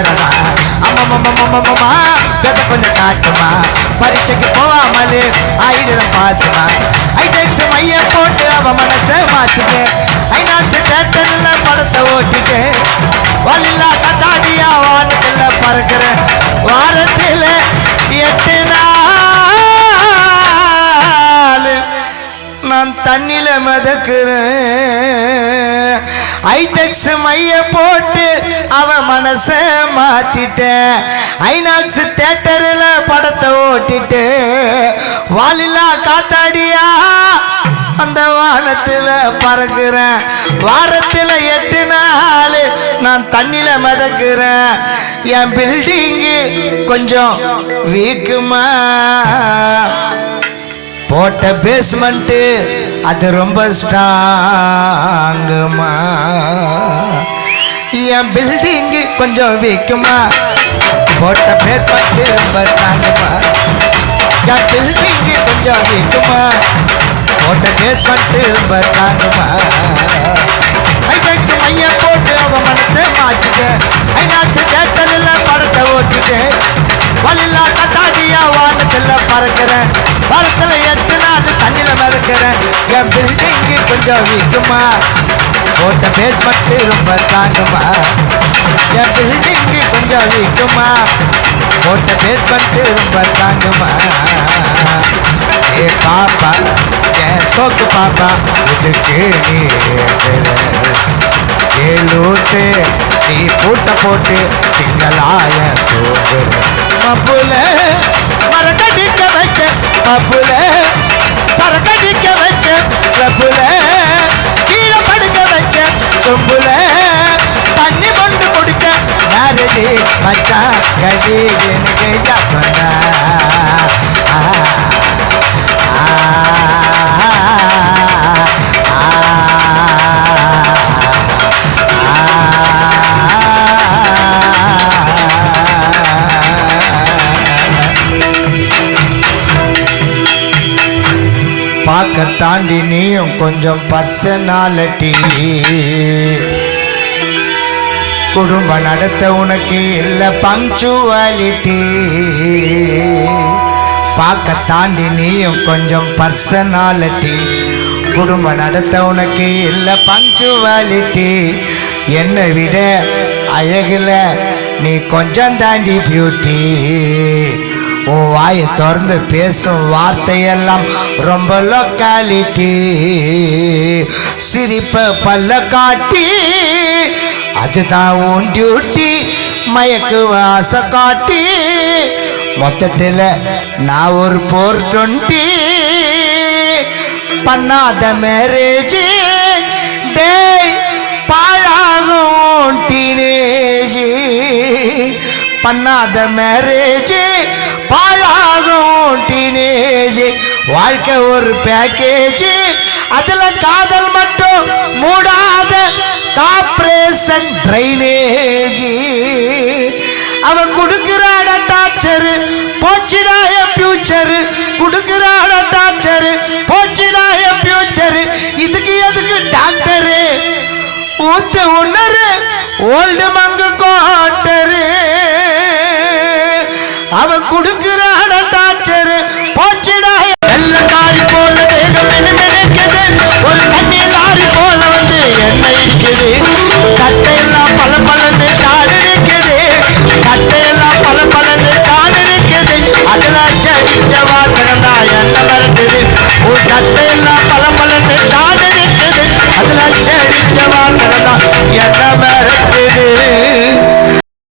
நேரமா அம்மா பெத கொஞ்சம் காட்டுமா பரீட்சைக்கு போவாமலே ஆயிரம் பாசுமா ஐடெக்ஸ் மைய போட்டு அவ மனசை மாத்திட்டு ஐநாத்து தேட்டர்ல படத்தை ஓட்டிட்டு வலில்லா கத்தாடியா வானத்துல பறக்கிற வாரத்தில் 8 நாள் நான் தண்ணில மிதக்கிறேன் ஐடெக்ஸ் மைய போட்டு அவ மனச மாத்திட்டேன் ஐநாக்ஸ் தியேட்டர்ல படத்தை ஓட்டிட்டு வாலில்லா காத்தாடியா அந்த வானத்துல பறக்கிறேன் வாரத்தில் 8 நாள் நான் தண்ணில மிதக்கிறேன் என் பில்டிங்கு கொஞ்சம் வீக்குமா போட்ட பேஸ்மெண்ட் அது ரொம்ப ஸ்ட்ராங்குமா என் பில்டிங் கொஞ்சம் வீக்குமா போட்ட பேஸ்மெண்ட் ரொம்ப ஸ்ட்ராங்குமா என் பில்டிங் கொஞ்சம் வீக்குமா போட்ட பேஸ்மெண்ட் ரொம்ப ஸ்ட்ராங்குமா ஐடெக்ஸ் மைய போட்டு அவ மனத்தை மாற்றிட்டு ஐநாச்சு தேட்டரில் படத்தை ஓட்டிட்டு வலில்லா கத்தாடியா வானத்தில் பறக்கிறேன் வாரத்தில் 8 நாள் தண்ணியில் மிதக்கிறேன் என் பில்டிங்கு கொஞ்சம் வீக்குமா போட்ட பேஸ்மெண்ட் ரொம்ப தாங்குமா என் பில்டிங்கு கொஞ்சம் வீக்குமா போட்ட பேஸ்மெண்ட் ரொம்ப தாங்குமா ஏ பாப்பா என் சோக்கு பாப்பா இதுக்கு நீ ஏலூத்து நீ பூட்ட போட்டு திங்களாய தூங்குற மப்புல மரக்கடிக்க வச்ச மப்புல சரக்கடிக்க வச்ச கிளப்புல கீழே படுக்க வச்ச சொம்புல தண்ணி கொண்டு குடிச்ச யாரது மச்சா கடி எனக்கு சொன்னா பார்க்க தாண்டி நீயும் கொஞ்சம் பர்சனாலிட்டி குடும்ப நடத்த உனக்கு இல்லை பங்க்சுவாலிட்டி பார்க்க தாண்டி நீயும் கொஞ்சம் பர்சனாலிட்டி குடும்ப நடத்த உனக்கு இல்லை பங்க்சுவாலிட்டி என்னை விட அழகில் நீ கொஞ்சம் தாண்டி பியூட்டி உன் வாயை திறந்து பேசும் வார்த்தையெல்லாம் ரொம்ப லொக்காலிட்டி சிரிப்ப பல்ல காட்டி அதுதான் உன் டியூட்டி மயக்கு வாச காட்டி மொத்தத்தில் நான் ஒரு 420 பண்ணாத மேரேஜ் டேய் பாழாகும் டீனேஜ் பண்ணாத மேரேஜ் பாழாகும் டீனேஜ் வாழ்க்கை ஒரு பேக்கேஜ் அதுல காதல் மட்டும் மூடாத கார்ப்பரேஷன் ட்ரைனேஜ் அவ குடுக்கிறாட டார்ச்சர் போச்சிடாய ஃபியூச்சர் குடுக்கிறாட டார்ச்சர் போச்சிடாய ஃபியூச்சர் இதுக்கு எதுக்கு டாக்டரு ஊத்த உணரு ஓல்டு மங்கு கோட்டரு அவ குடுக்கிற